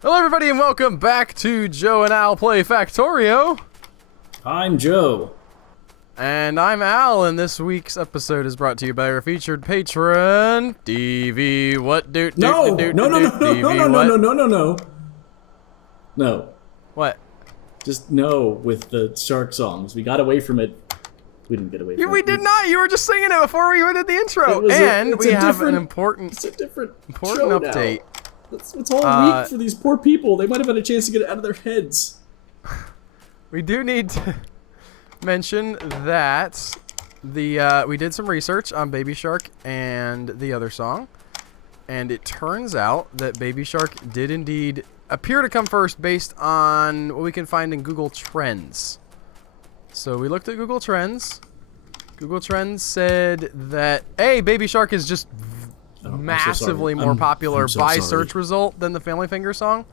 Hello everybody and welcome back to Joe and Al Play Factorio. I'm Joe. And I'm Al, and this week's episode is brought to you by our featured patron, DV. What do No. What? Just no with the shark songs. We got away from it. We didn't get away from it. We did not. You were just singing it before we did the intro. And we have an important update. It's all week for these poor people. They might have had a chance to get it out of their heads. We do need to mention that we did some research on Baby Shark and the other song, and it turns out that Baby Shark did indeed appear to come first based on what we can find in Google Trends. So we looked at Google Trends. Google Trends said that Baby Shark is just massively more popular by search result than the Family Finger song.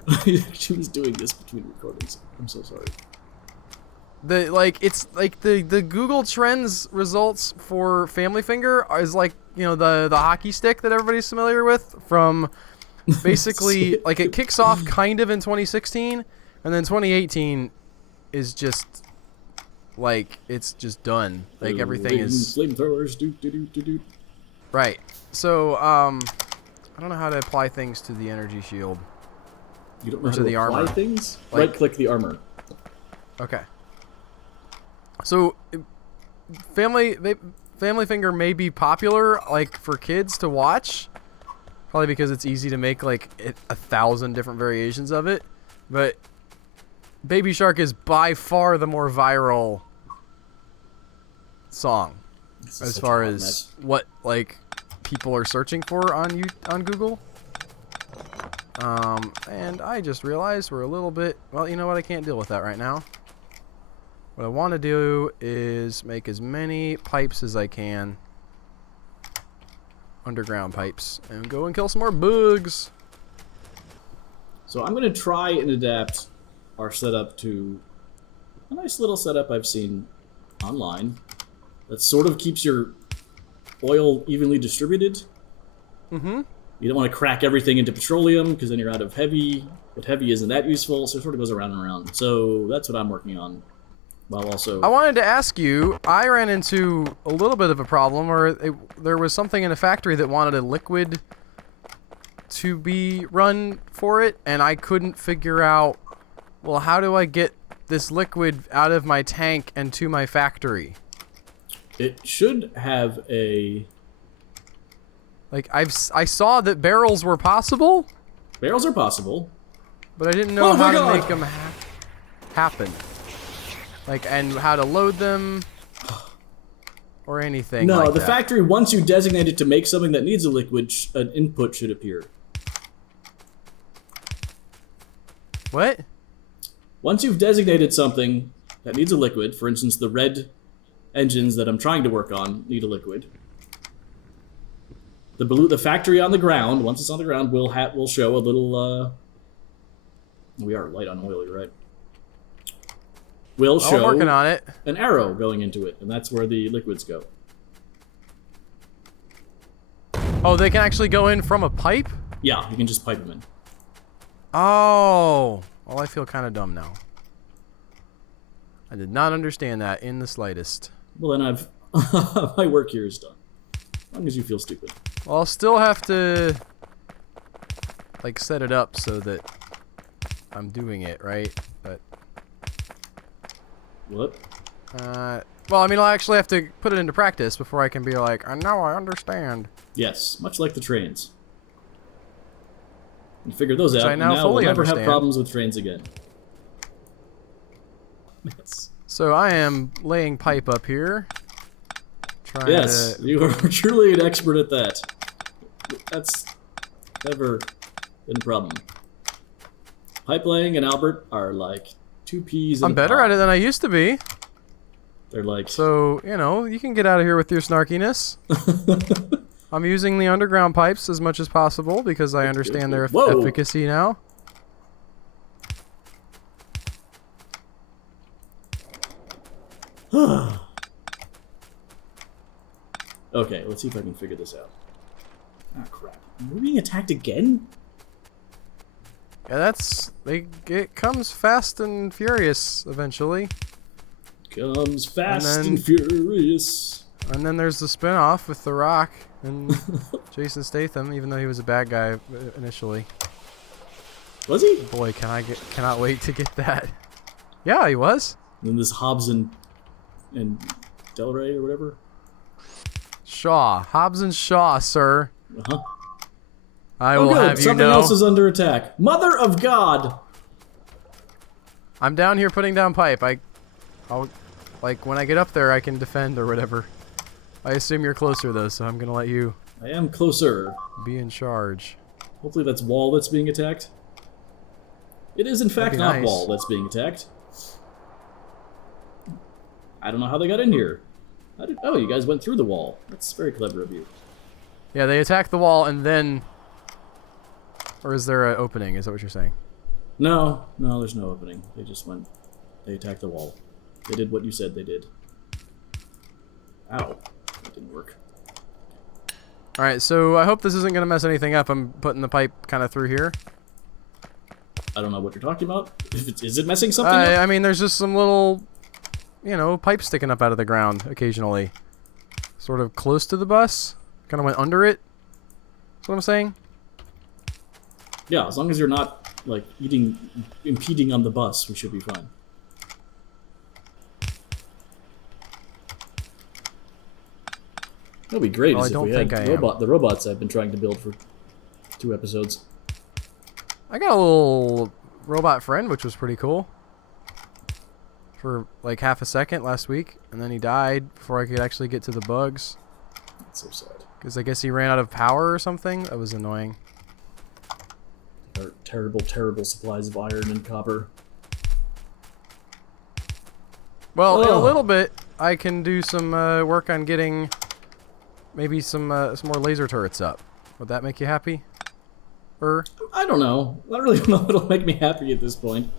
She was doing this between recordings. I'm so sorry. The Google Trends results for Family Finger is like, you know, the hockey stick that everybody's familiar with from basically like it kicks off kind of in 2016 and then 2018 is just like it's just done. Like everything is flamethrowers. Right. So, I don't know how to apply things to the energy shield. You don't know how to apply things? Right-click the armor. Okay. So, Family Finger may be popular, like, for kids to watch. Probably because it's easy to make, like, 1,000 different variations of it. But Baby Shark is by far the more viral song. As far as what, like, people are searching for on Google. And I just realized we're a little bit, well, you know what, I can't deal with that right now. What I want to do is make as many pipes as I can, underground pipes, and go and kill some more bugs. So I'm going to try and adapt our setup to a nice little setup I've seen online that sort of keeps your oil evenly distributed. Mm-hmm. You don't want to crack everything into petroleum because then you're out of heavy, but heavy isn't that useful, so it sort of goes around and around. So that's what I'm working on. While also, I wanted to ask you, I ran into a little bit of a problem where there was something in a factory that wanted a liquid to be run for it, and I couldn't figure out, well, how do I get this liquid out of my tank and to my factory? It should have a... Like, I saw that barrels were possible. Barrels are possible. But I didn't know how to make them happen. Like, and how to load them. Or anything like that. No, the factory, once you designate it to make something that needs a liquid, an input should appear. What? Once you've designated something that needs a liquid, for instance, the red engines that I'm trying to work on need a liquid. The factory on the ground, once it's on the ground, will show a little. We are light on oil, you're right. Will show. I'm working on it. An arrow going into it, and that's where the liquids go. Oh, they can actually go in from a pipe? Yeah, you can just pipe them in. Oh, well, I feel kind of dumb now. I did not understand that in the slightest. Well, then my work here is done. As long as you feel stupid. Well, I'll still have to, like, set it up so that I'm doing it, right? But... What? Well, I mean, I'll actually have to put it into practice before I can be like, now I understand. Yes, much like the trains. You figure those out, and now fully we'll never understand. have problems with trains again. Yes. So I am laying pipe up here. Yes, you are truly an expert at that. That's never been a problem. Pipe laying and Albert are like two peas in I'm better at it than I used to be. They're like... So, you know, you can get out of here with your snarkiness. I'm using the underground pipes as much as possible because I understand their efficacy now. Okay, let's see if I can figure this out. Ah, crap. We're being attacked again? Yeah, it comes fast and furious eventually. Comes fast then- and furious. And then there's the spin-off with The Rock and Jason Statham, even though he was a bad guy initially. Was he? Boy, cannot wait to get that. Yeah, he was. And then this Hobbs and Del Rey or whatever. Shaw. Hobbs and Shaw, sir. Uh-huh. I Oh, will good. have you Something know. else is under attack. Mother of God! I'm down here putting down pipe. I'll, like, when I get up there, I can defend or whatever. I assume you're closer, though, so I'm gonna let you I am closer. be in charge. Hopefully that's wall that's being attacked. It is in fact be not nice. wall that's being attacked. I don't know how they got in here. Oh, you guys went through the wall. That's very clever of you. Yeah, they attack the wall and then... Or is there an opening? Is that what you're saying? No, there's no opening. They just went... They attacked the wall. They did what you said they did. Ow. That didn't work. Alright, so I hope this isn't going to mess anything up. I'm putting the pipe kind of through here. I don't know what you're talking about. Is it messing something up? I mean, there's just some little, pipe sticking up out of the ground occasionally. Sort of close to the bus. Kind of went under it. That's what I'm saying. Yeah, as long as you're not, like, impeding on the bus, we should be fine. That'd be great Well, is I if don't we had think I am. the robots I've been trying to build for 2 episodes. I got a little robot friend, which was pretty cool. For like half a second last week, and then he died before I could actually get to the bugs. That's so sad. Because I guess he ran out of power or something. That was annoying. Our terrible, terrible supplies of iron and copper. Well, in a Oh. little bit, I can do some work on getting maybe some more laser turrets up. Would that make you happy? I don't know. I really don't know what'll make me happy at this point.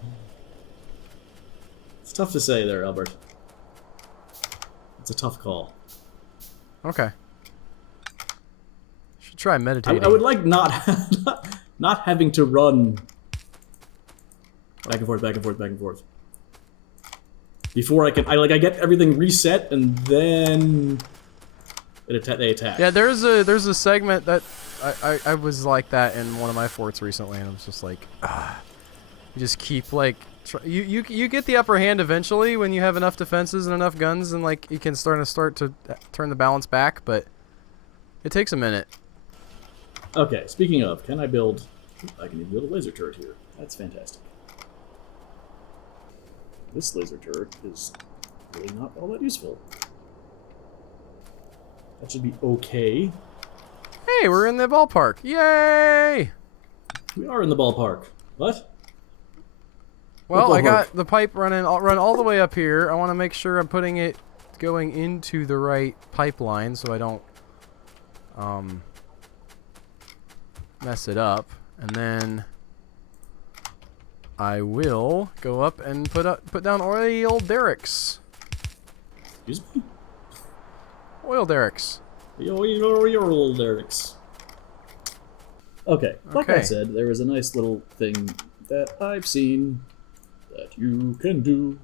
It's tough to say there, Albert. It's a tough call. Okay. Should try meditating. I would like not not having to run back and forth, back and forth, back and forth. Before I get everything reset and then they attack. Yeah, there's a segment that I was like that in one of my forts recently, and I was just like, you just keep like you get the upper hand eventually when you have enough defenses and enough guns, and like you can start to turn the balance back, but it takes a minute. Okay, speaking of, can I build... I can even build a laser turret here. That's fantastic. This laser turret is really not all that useful. That should be okay. Hey, we're in the ballpark! Yay! We are in the ballpark. What? Well, I ballpark? got the pipe run all the way up here. I want to make sure I'm putting it going into the right pipeline so I don't mess it up, and then I will go up and put down oil derricks. Excuse me? Oil derricks. Your derricks. Okay, like I Okay. said, there is a nice little thing that I've seen that you can do.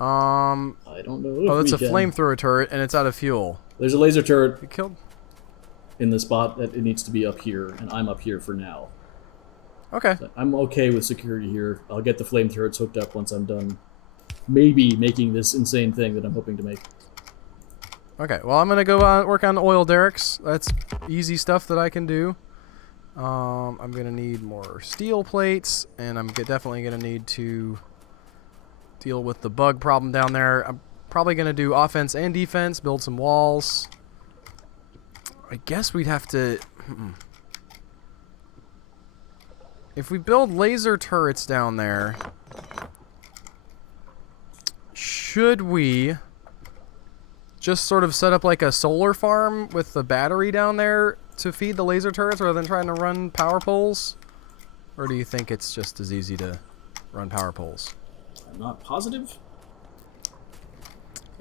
I don't know if Oh, that's we a can. flamethrower turret, and it's out of fuel. There's a laser turret You killed. in the spot that it needs to be up here, and I'm up here for now. Okay. I'm okay with security here. I'll get the flame turrets hooked up once I'm done. Maybe making this insane thing that I'm hoping to make. Okay. Well, I'm gonna go work on oil derricks. That's easy stuff that I can do. I'm gonna need more steel plates, and I'm definitely gonna need to deal with the bug problem down there. I'm probably gonna do offense and defense, build some walls. I guess we'd have to... If we build laser turrets down there, should we just sort of set up like a solar farm with the battery down there to feed the laser turrets rather than trying to run power poles? Or do you think it's just as easy to run power poles? I'm not positive.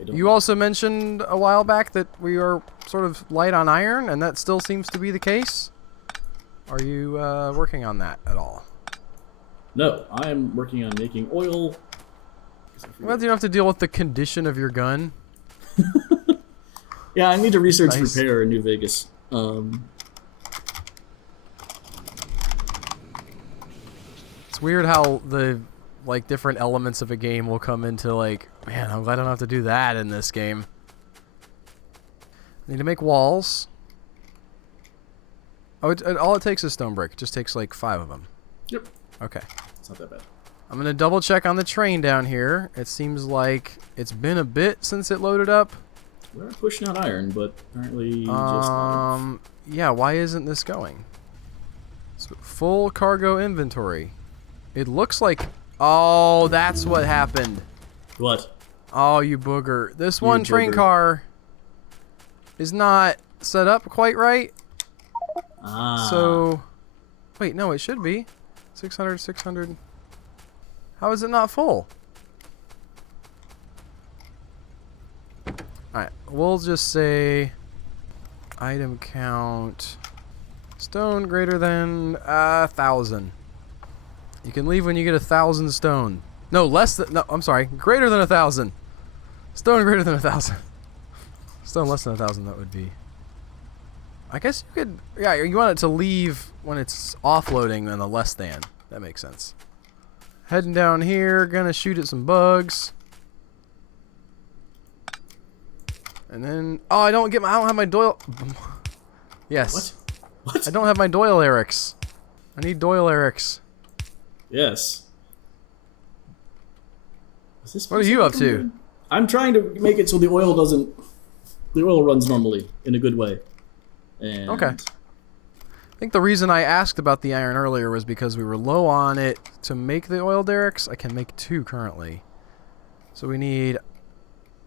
I don't You also mentioned a while back that we are sort of light on iron, and that still seems to be the case. Are you working on that at all? No, I am working on making oil. Well, do you have to deal with the condition of your gun? Yeah, I need to research Nice. repair in New Vegas. It's weird how the different elements of a game will come into man, I'm glad I don't have to do that in this game. I need to make walls. Oh, all it takes is stone brick. It just takes 5 of them. Yep. Okay. It's not that bad. I'm gonna double check on the train down here. It seems like it's been a bit since it loaded up. We're pushing out iron, but apparently just yeah, why isn't this going? So, full cargo inventory. It looks like... Oh, that's what happened. What? Oh, you booger. This one train booger. car is not set up quite right. Ah. So... Wait, no, it should be. 600, 600... How is it not full? Alright, we'll just say item count stone greater than 1,000. You can leave when you get 1,000 stone. No, less than, no, I'm sorry, greater than 1,000. Stone greater than 1,000. Stone less than 1,000, that would be. I guess you could, yeah, you want it to leave when it's offloading than the less than. That makes sense. Heading down here, gonna shoot at some bugs. And then, oh, I don't have my Doyle. Yes. What? I don't have my Doyle Erics. I need Doyle Erics. Yes. Is this What are you up to? something? I'm trying to make it so the oil runs normally in a good way. And Okay. I think the reason I asked about the iron earlier was because we were low on it to make the oil derricks. I can make 2 currently. So we need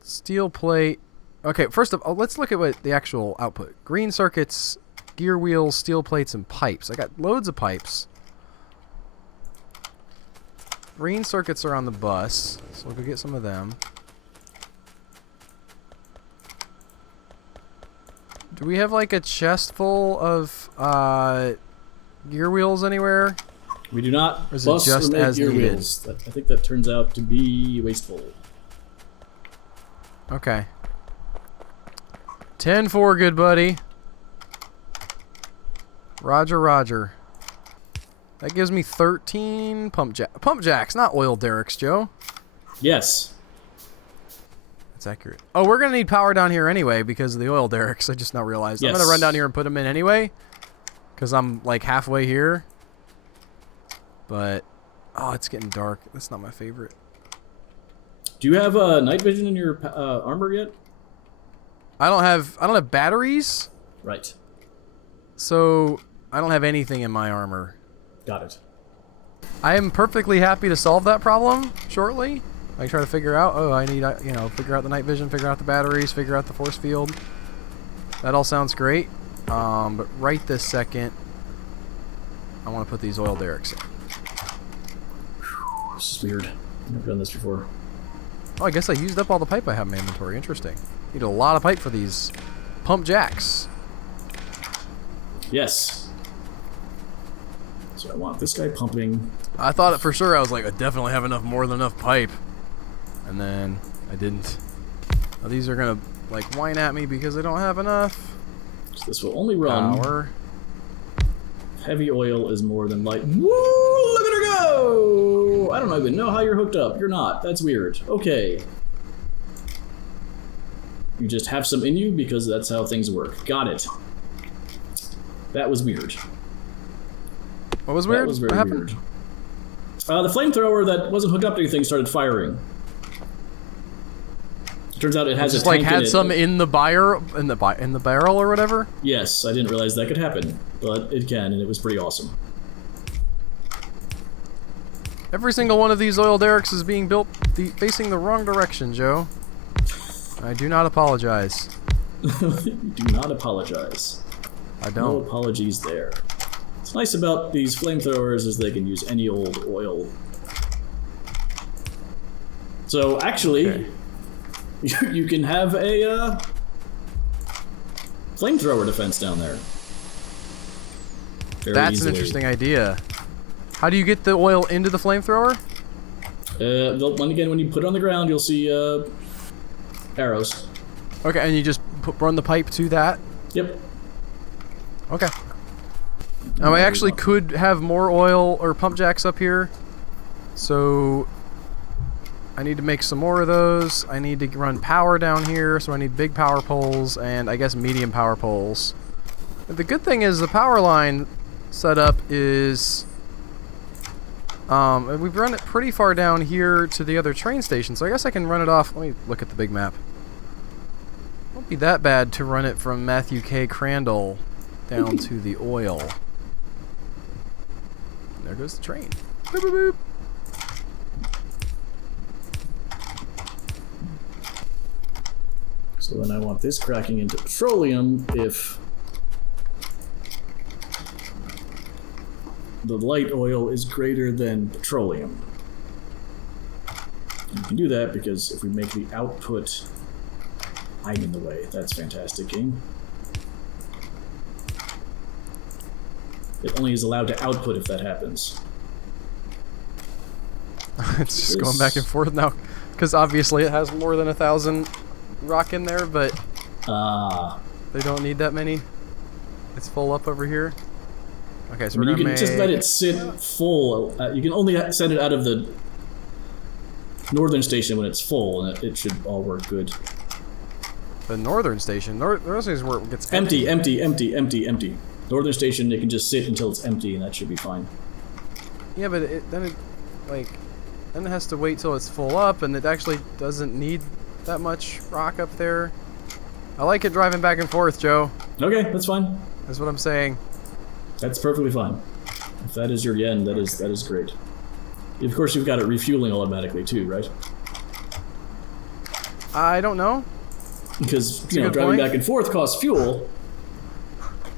steel plate. Okay, first of all, let's look at what the actual output. Green circuits, gear wheels, steel plates, and pipes. I got loads of pipes. Green circuits are on the bus, so we'll go get some of them. Do we have a chest full of gear wheels anywhere? We do not Or is it bus just or make as gear needed? wheels. I think that turns out to be wasteful. Okay. 10-4, good buddy. Roger, roger. That gives me 13 pump jacks, not oil derricks, Joe. Yes. That's accurate. Oh, we're gonna need power down here anyway because of the oil derricks. I just now realized. Yes. I'm gonna run down here and put them in anyway, because I'm halfway here. But oh, it's getting dark. That's not my favorite. Do you have night vision in your armor yet? I don't have batteries, Right. so I don't have anything in my armor. Got it. I am perfectly happy to solve that problem shortly. I try to figure out, oh, I need, figure out the night vision, figure out the batteries, figure out the force field. That all sounds great. But right this second, I want to put these oil derricks in. This is weird. I've never done this before. Oh, I guess I used up all the pipe I have in my inventory. Interesting. Need a lot of pipe for these pump jacks. Yes. So I want this guy pumping. I thought it for sure. I was like, I definitely have more than enough pipe. And then I didn't. Now these are gonna whine at me because I don't have enough So this will only run. power. Heavy oil is more than light. Woo! Look at her go! I don't even know how you're hooked up. You're not. That's weird. Okay. You just have some in you because that's how things work. Got it. That was weird. What was weird? That was very what happened? weird. The flamethrower that wasn't hooked up to anything started firing. Turns out it has Just a tank had in some it. in the barrel or whatever. Yes, I didn't realize that could happen, but it can, and it was pretty awesome. Every single one of these oil derricks is being built facing the wrong direction, Joe. I do not apologize. You do not apologize. I No don't. apologies there. What's nice about these flamethrowers is they can use any old oil. So actually, Okay. You can have a flamethrower defense down there. Very That's easily. an interesting idea. How do you get the oil into the flamethrower? When you put it on the ground, you'll see arrows. Okay, and you just run the pipe to that? Yep. Okay. Now I actually could have more oil or pump jacks up here. So I need to make some more of those. I need to run power down here, so I need big power poles and I guess medium power poles. But the good thing is the power line setup is we've run it pretty far down here to the other train station, so I guess I can run it off. Let me look at the big map. Won't be that bad to run it from Matthew K. Crandall down to the oil. There goes the train. Boop, boop, boop. So then I want this cracking into petroleum if the light oil is greater than petroleum. You can do that because if we make the output... I'm in the way. That's fantastic, game. It only is allowed to output if that happens. It's just going back and forth now, because obviously it has more than 1,000 rock in there, but they don't need that many. It's full up over here. Okay, so we're you gonna can just let it sit full. You can only send it out of the northern station when it's full, and it should all work good. The northern station. Northern station is where it gets Empty. Northern station, it can just sit until it's empty, and that should be fine. Yeah, but then it has to wait till it's full up, and it actually doesn't need that much rock up there. I like it driving back and forth, Joe. Okay, that's fine. That's what I'm saying. That's perfectly fine. If that is your yen, that is great. Of course, you've got it refueling automatically too, right? I don't know. Because That's a good driving point. back and forth costs fuel,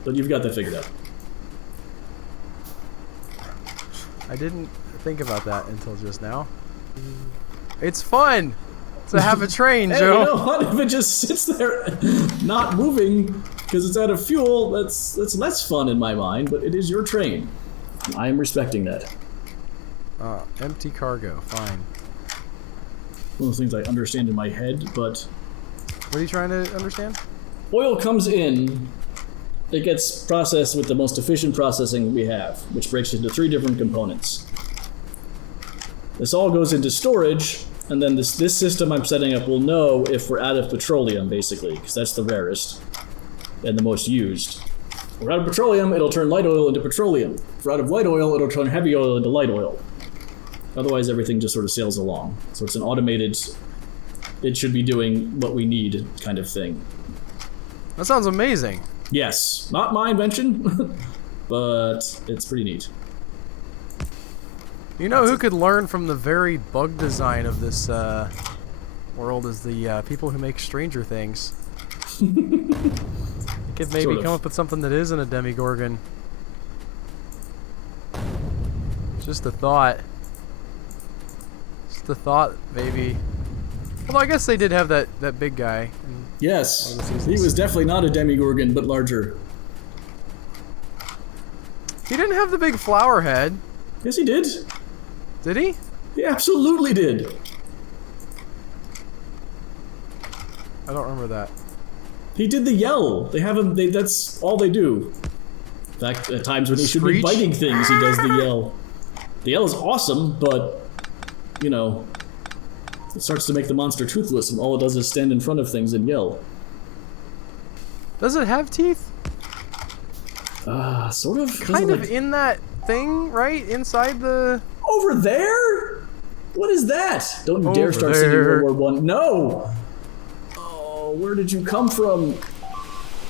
but you've got that figured out. I didn't think about that until just now. It's fun to have a train, Hey, Joe. you know what? If it just sits there, not moving because it's out of fuel, that's less fun in my mind. But it is your train. I am respecting that. Empty cargo. Fine. One of the things I understand in my head, but What are you trying to understand? oil comes in. It gets processed with the most efficient processing we have, which breaks into 3 different components. This all goes into storage, and then this system I'm setting up will know if we're out of petroleum, basically, because that's the rarest and the most used. If we're out of petroleum, it'll turn light oil into petroleum. If we're out of light oil, it'll turn heavy oil into light oil. Otherwise, everything just sort of sails along. So it's an automated, it should be doing what we need kind of thing. That sounds amazing. Yes, not my invention, but it's pretty neat. You know who could learn from the very bug design of this world is the people who make Stranger Things. Could maybe Sort of. come up with something that isn't a Demigorgon. Just a thought. Just a thought, maybe. Although I guess they did have that big guy. Yes, One of the seasons. he was definitely not a demigorgon, but larger. He didn't have the big flower head, Yes, he did. did he? He absolutely did. I don't remember that. He did the yell. They have him. That's all they do. In fact, at times when he should be Screech? biting things, he does the yell. The yell is awesome, but you know, it starts to make the monster toothless, and all it does is stand in front of things and yell. Does it have teeth? Sort of. Kind of like, in that thing, right? Inside the... over there. What is that? Don't you dare Over start singing there. World War I. No. Oh, where did you come from?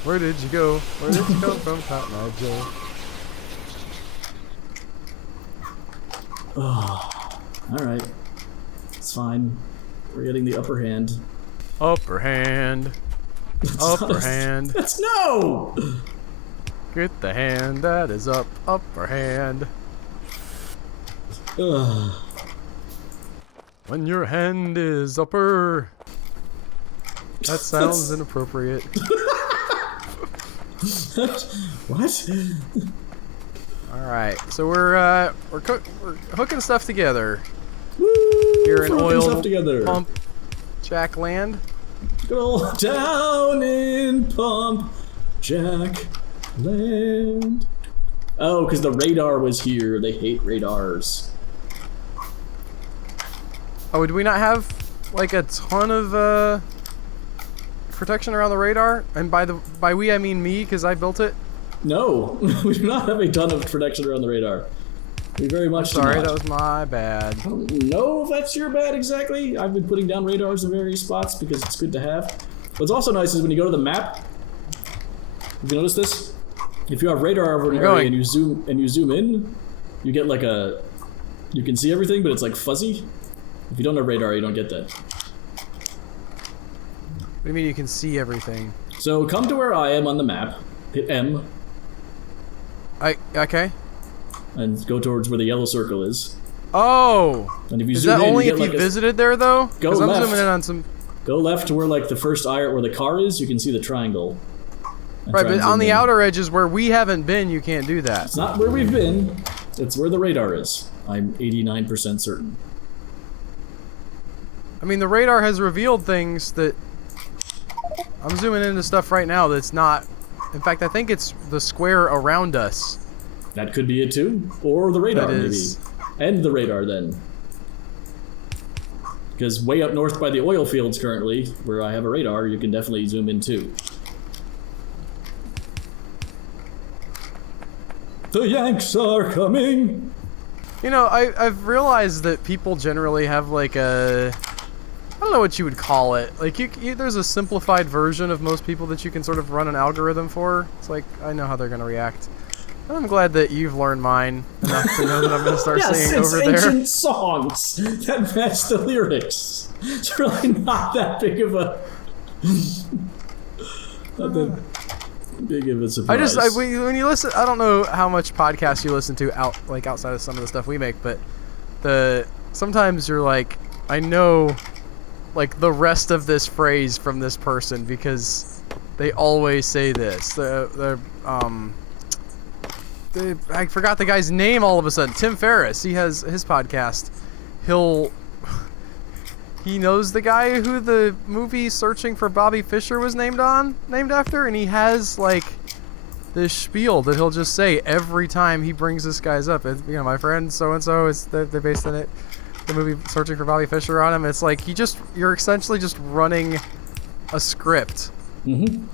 Where did you go? Where did you come from, Cotton Eye Joe? All right, it's fine. We're getting the upper hand. Upper hand. Upper hand. That's no. Get the hand that is up. Upper hand. Ugh. When your hand is upper. That sounds inappropriate. What? All right, so we're hooking stuff together. Woo! Here in We're hooking oil stuff together. pump jack land. Go down in pump jack land. Oh, because the radar was here. They hate radars. Oh, do we not have like a ton of protection around the radar? And by we I mean me, because I built it. No, we do not have a ton of protection around the radar. We very much do Sorry, not. that was my bad. I don't know if that's your bad exactly. I've been putting down radars in various spots because it's good to have. What's also nice is when you go to the map, have you noticed this? If you have radar over an area and you zoom in, you get like you can see everything, but it's like fuzzy. If you don't have radar, you don't get that. What do you mean you can see everything? So come to where I am on the map, hit M, Okay. and go towards where the yellow circle is. Oh! And if you Is zoom that in, only you if get you like visited there, though? Go Because I'm left. zooming in on some... Go left to where like the first eye where the car is, you can see the triangle. And Right, try but and zoom on the in. outer edges where we haven't been, you can't do that. It's not where we've been, it's where the radar is. I'm 89% certain. I mean, the radar has revealed things that... I'm zooming into stuff right now that's not... In fact, I think it's the square around us. That could be it too. Or the radar, That maybe. is- And the radar, then. Because way up north by the oil fields currently, where I have a radar, you can definitely zoom in too. The Yanks are coming! You know, I've realized that people generally have like a... I don't know what you would call it. Like, there's a simplified version of most people that you can sort of run an algorithm for. It's like, I know how they're going to react. And I'm glad that you've learned mine enough to know that I'm going to start Yes, singing it's over there. ancient songs that match the lyrics. It's really not that big of a... not that big of a surprise. When you listen, I don't know how much podcasts you listen to outside of some of the stuff we make, but sometimes you're like, I know like the rest of this phrase from this person because they always say this. I forgot the guy's name all of a sudden. Tim Ferriss. He has his podcast. He knows the guy who the movie Searching for Bobby Fischer was named after, and he has like this spiel that he'll just say every time he brings this guy's up. It's, my friend so and so is they're based on it. The movie Searching for Bobby Fischer on him. It's like you're essentially just running a script. Mm-hmm.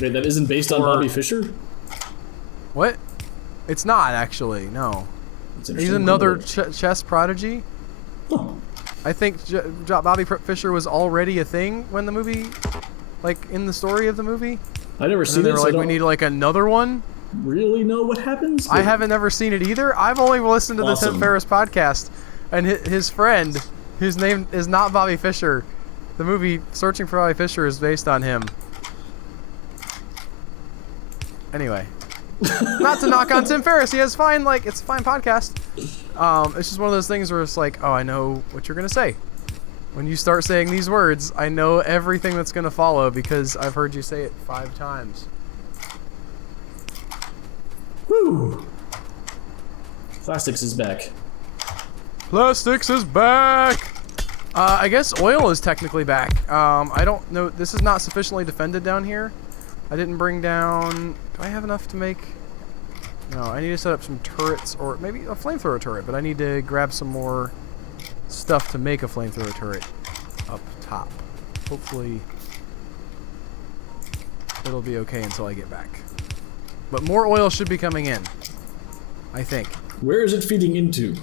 Wait, that isn't based on Bobby Fischer? What? It's not actually. No. He's another chess prodigy. Huh. I think Bobby Fischer was already a thing when the movie, like in the story of the movie. I never seen They it. were So like, I we don't need like another one. really know what happens. I haven't ever seen it either. I've only listened to the Awesome. Tim Ferriss podcast, and his friend, whose name is not Bobby Fischer, the movie Searching for Bobby Fischer is based on him. Anyway, not to knock on Tim Ferriss, he has fine, like it's a fine podcast. It's just one of those things where it's like, oh, I know what you're gonna say. When you start saying these words, I know everything that's gonna follow because I've heard you say it 5 times. Woo! Plastics is back. Plastics is back! I guess oil is technically back. I don't know. This is not sufficiently defended down here. I didn't bring down... Do I have enough to make... No, I need to set up some turrets, or maybe a flamethrower turret, but I need to grab some more stuff to make a flamethrower turret up top. Hopefully it'll be okay until I get back. But more oil should be coming in, I think. Where is it feeding into?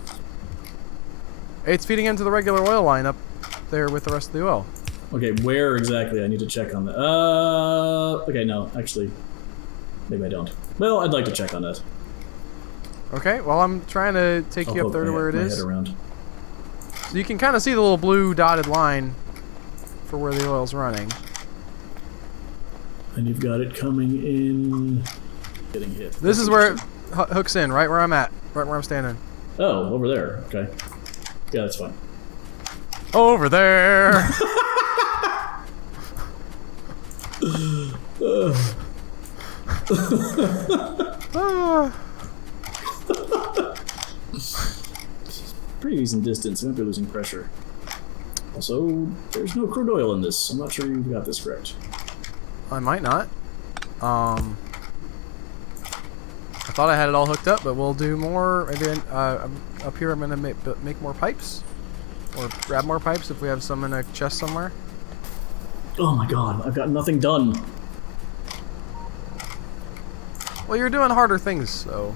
It's feeding into the regular oil line up there with the rest of the oil. Okay, where exactly? I need to check on that. Okay, no, actually, maybe I don't. Well, I'd like to check on that. Okay, well, I'm trying to take I'll you up poke there to my where it head is. around. So you can kind of see the little blue dotted line for where the oil's running. And you've got it coming in. Getting hit. This is where it hooks in, right where I'm at, right where I'm standing. Oh, over there. Okay. Yeah, that's fine. Over there! Ah. Pretty decent distance. I might be losing pressure. Also, there's no crude oil in this. I'm not sure you got this correct. I might not. I thought I had it all hooked up, but we'll do more. Maybe up here I'm going to make more pipes. Or grab more pipes if we have some in a chest somewhere. Oh my god, I've got nothing done. Well, you're doing harder things, so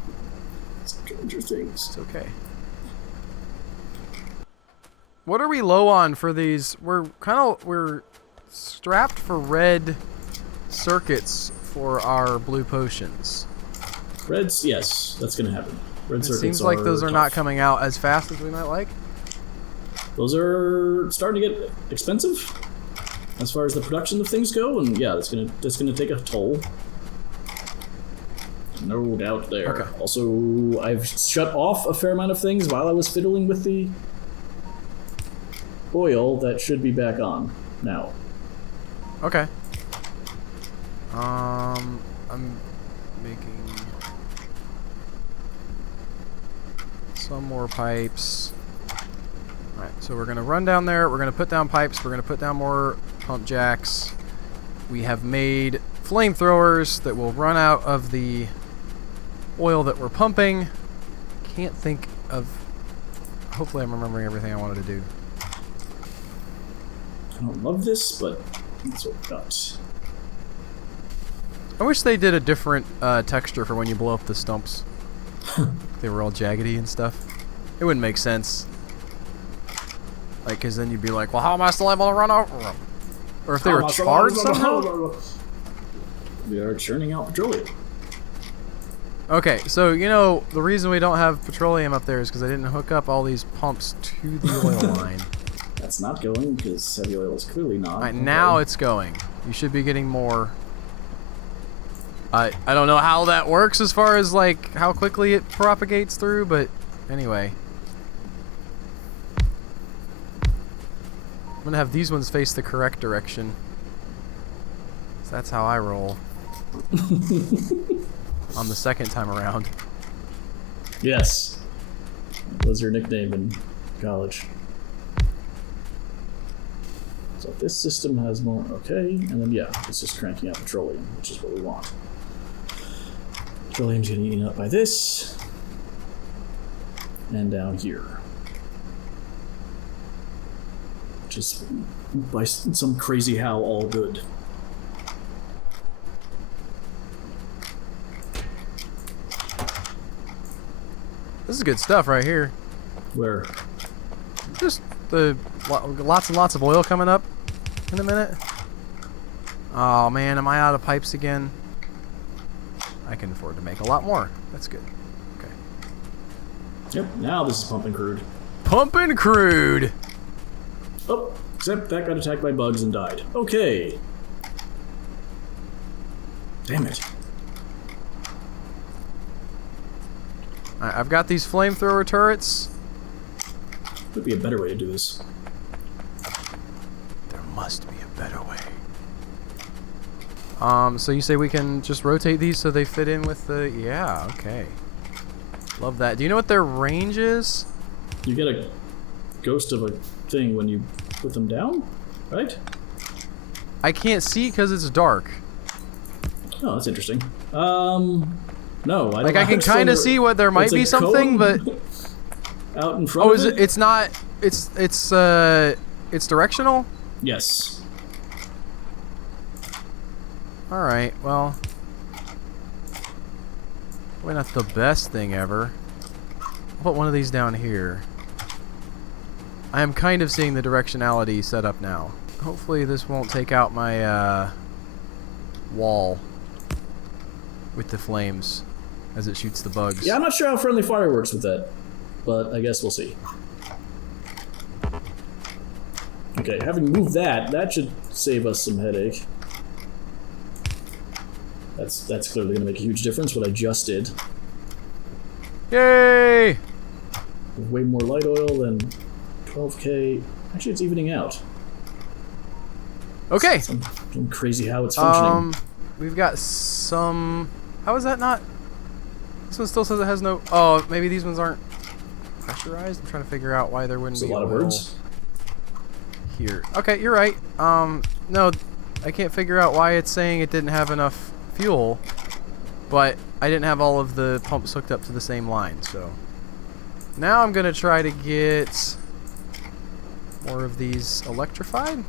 Stranger things. it's okay. What are we low on for these? We're strapped for red circuits for our blue potions. Reds, yes, that's gonna happen. Red It circuits seems like those are not tough. coming out as fast as we might like. Those are starting to get expensive as far as the production of things go, and yeah, that's gonna take a toll. No doubt there. Okay. Also, I've shut off a fair amount of things while I was fiddling with the oil that should be back on now. Okay. I'm making some more pipes. Alright, so we're gonna run down there, we're gonna put down pipes, we're gonna put down more pump jacks. We have made flamethrowers that will run out of the oil that we're pumping. Can't think of... Hopefully I'm remembering everything I wanted to do. I don't love this, but that's what we got. I wish they did a different texture for when you blow up the stumps. They were all jaggedy and stuff. It wouldn't make sense. Like, cause then you'd be like, well, how am I still able to run over them? Or if they were charred somehow? We are churning out petroleum. Okay, so, you know, the reason we don't have petroleum up there is because I didn't hook up all these pumps to the oil line. That's not going, because heavy oil is clearly not. Alright, now it's going. You should be getting more. I don't know how that works as far as, like, how quickly it propagates through, but anyway. I'm gonna have these ones face the correct direction. So that's how I roll. On the second time around. Yes. That was your nickname in college. So this system has more, okay, and then yeah, it's just cranking out petroleum, which is what we want. Petroleum's getting eaten up by this, and down here. Which is, by some crazy how, all good. This is good stuff right here. Where? Just the lots and lots of oil coming up in a minute. Oh man, am I out of pipes again? I can afford to make a lot more. That's good. Okay. Yep, now this is pumping crude. Pumping crude! Oh, except that got attacked by bugs and died. Okay. Damn it. Alright, I've got these flamethrower turrets. Could be a better way to do this. There must be a better way. So you say we can just rotate these so they fit in with the... Yeah, okay. Love that. Do you know what their range is? You get a ghost of a thing when you put them down, right? I can't see because it's dark. Oh, that's interesting. No, I don't Like, know I can how kind of to- see what there might it's a be something, but... cone out in front Oh, of is it? It's not... It's directional? Yes. Alright, well... Probably not the best thing ever. I'll put one of these down here. I am kind of seeing the directionality set up now. Hopefully this won't take out my wall with the flames as it shoots the bugs. Yeah, I'm not sure how friendly fire works with that, but I guess we'll see. Okay, having moved that should save us some headache. That's clearly going to make a huge difference, what I just did. Yay! Way more light oil than 12k. Actually, it's evening out. Okay. Some crazy how it's functioning. We've got some. How is that not? This one still says it has no. Oh, maybe these ones aren't pressurized. I'm trying to figure out why there wouldn't There's be a lot of oil birds. here. Okay, you're right. No, I can't figure out why it's saying it didn't have enough fuel, but I didn't have all of the pumps hooked up to the same line. So now I'm gonna try to get more of these electrified.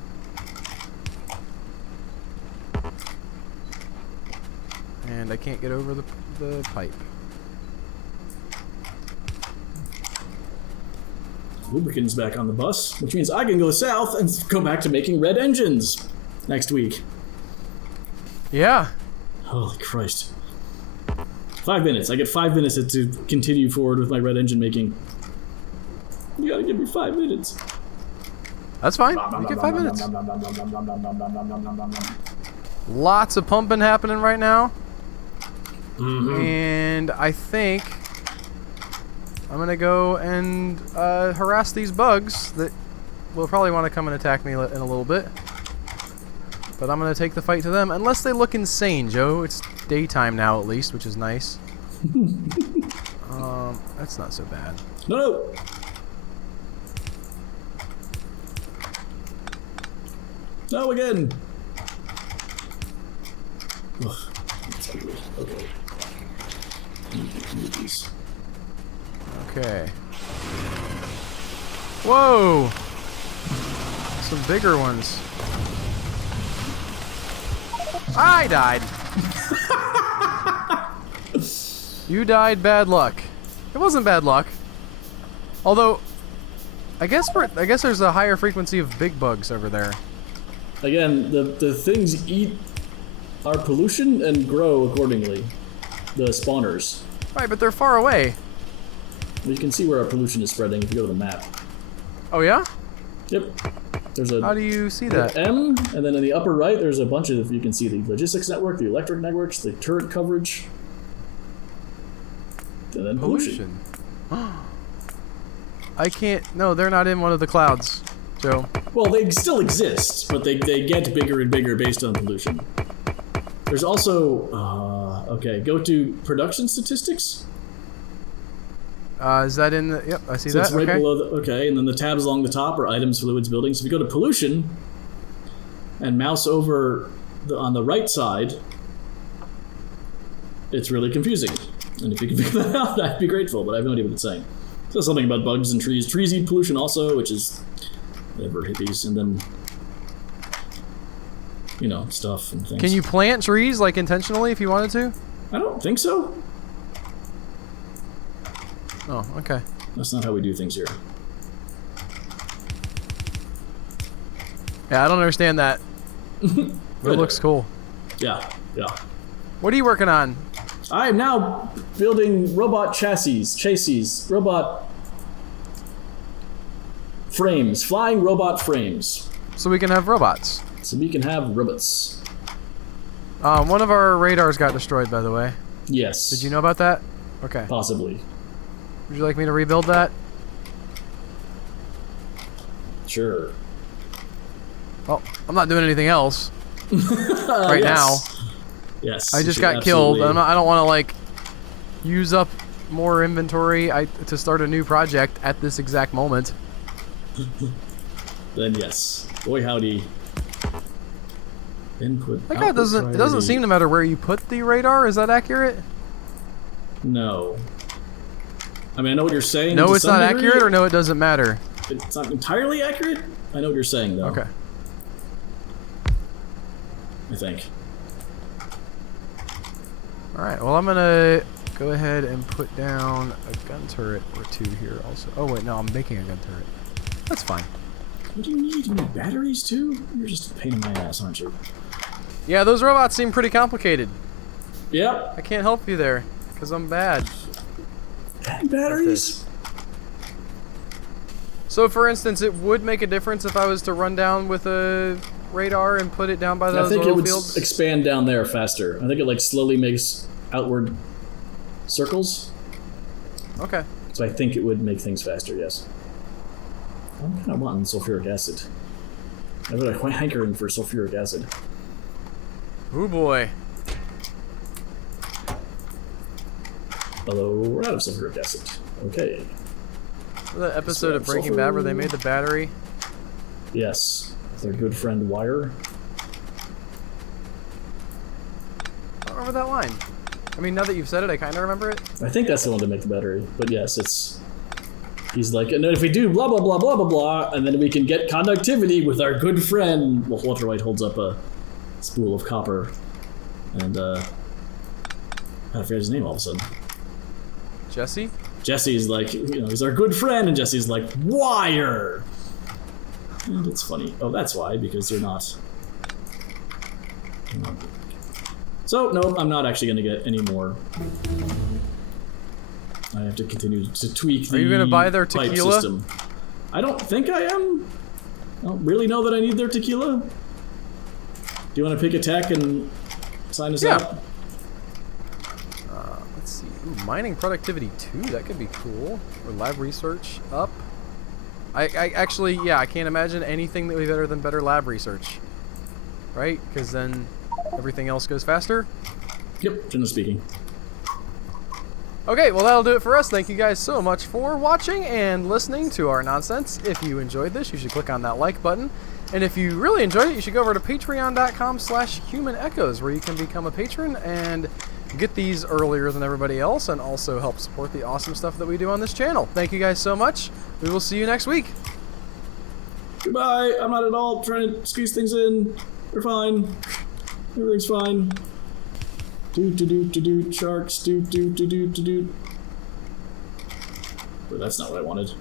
And I can't get over the pipe. Lubricant's back on the bus, which means I can go south and go back to making red engines next week. Yeah. Holy Christ. 5 minutes. I get 5 minutes to continue forward with my red engine making. You gotta give me 5 minutes. That's fine. You get 5 minutes. Lots of pumping happening right now. And I think I'm gonna go and harass these bugs that will probably want to come and attack me in a little bit. But I'm gonna take the fight to them, unless they look insane, Joe. It's daytime now, at least, which is nice. That's not so bad. No. No again. Ugh, that's ugly. Okay. These. Okay. Whoa! Some bigger ones. I died. You died bad luck. It wasn't bad luck. Although, I guess there's a higher frequency of big bugs over there. Again, the things eat our pollution and grow accordingly. The spawners. Right, but they're far away. You can see where our pollution is spreading if you go to the map. Oh yeah? Yep. There's a How do you see that? M, and then in the upper right, there's a bunch of, you can see the logistics network, the electric networks, the turret coverage, and then pollution. I can't. No, they're not in one of the clouds, Joe. Well, they still exist, but they get bigger and bigger based on pollution. There's also, okay, go to production statistics. Is that in the? Yep, I see So that. it's right Okay. below the, okay, and then the tabs along the top are items, fluids, buildings. If you go to pollution and mouse over on the right side, it's really confusing. And if you can figure that out, I'd be grateful, but I have no idea what it's saying. It says something about bugs and trees. Trees eat pollution also, which is whatever, hippies, and then, you know, stuff and things. Can you plant trees like intentionally if you wanted to? I don't think so. Oh, okay. That's not how we do things here. Yeah, I don't understand that. But it looks cool. Yeah, yeah. What are you working on? I am now building robot chassis, robot frames, flying robot frames, So we can have robots. so we can have robots. One of our radars got destroyed, by the way. Yes. Did you know about that? Okay. Possibly. Would you like me to rebuild that? Sure. Well, I'm not doing anything else right now. Yes. I you just should got killed. absolutely- I don't want to like use up more inventory to start a new project at this exact moment. Then yes. Boy howdy. Input. Like how it output doesn't priority. seem to matter where you put the radar. Is that accurate? No. I mean, I know what you're saying. No, to it's some not degree. accurate, or no, it doesn't matter. It's not entirely accurate. I know what you're saying, though. Okay. I think. All right. Well, I'm gonna go ahead and put down a gun turret or two here also. Oh wait, no, I'm making a gun turret. That's fine. What do you need? You need batteries too? You're just a pain in my ass, aren't you? Yeah, those robots seem pretty complicated. Yep. I can't help you there because I'm bad. And batteries? So, for instance, it would make a difference if I was to run down with a radar and put it down by I those think it oil would fields. expand down there faster. I think it like slowly makes outward circles. Okay. So I think it would make things faster, yes. I'm kind of wanting sulfuric acid. I've got a hankering for sulfuric acid. Oh boy. Although we're out of sulfuric acid. Okay. The episode of Breaking Bad where they made the battery. Yes. Their good friend Wire. I don't remember that line. I mean, now that you've said it, I kind of remember it. I think that's the one to make the battery. But yes, it's... He's like, and then if we do blah, blah, blah, blah, blah, blah, and then we can get conductivity with our good friend... Well, Walter White holds up a spool of copper. And, I forget his name all of a sudden. Jesse? Jesse's like, you know, he's our good friend, and Jesse's like, Wire! And it's funny. Oh, that's why, because they're not... So, no, I'm not actually going to get any more. I have to continue to tweak the Are you going to buy their pipe tequila? system. I don't think I am. I don't really know that I need their tequila. Do you want to pick a tech and sign us out? Let's see. Ooh, mining productivity 2. That could be cool. Or lab research up. I actually, yeah, I can't imagine anything that would be better than better lab research. Right? Because then everything else goes faster. Yep, generally speaking. Okay, well that'll do it for us. Thank you guys so much for watching and listening to our nonsense. If you enjoyed this, you should click on that like button. And if you really enjoyed it, you should go over to patreon.com/humanechoes where you can become a patron and get these earlier than everybody else and also help support the awesome stuff that we do on this channel. Thank you guys so much. We will see you next week. Goodbye. I'm not at all trying to squeeze things in. We're fine. Everything's fine. Sharks. But that's not what I wanted.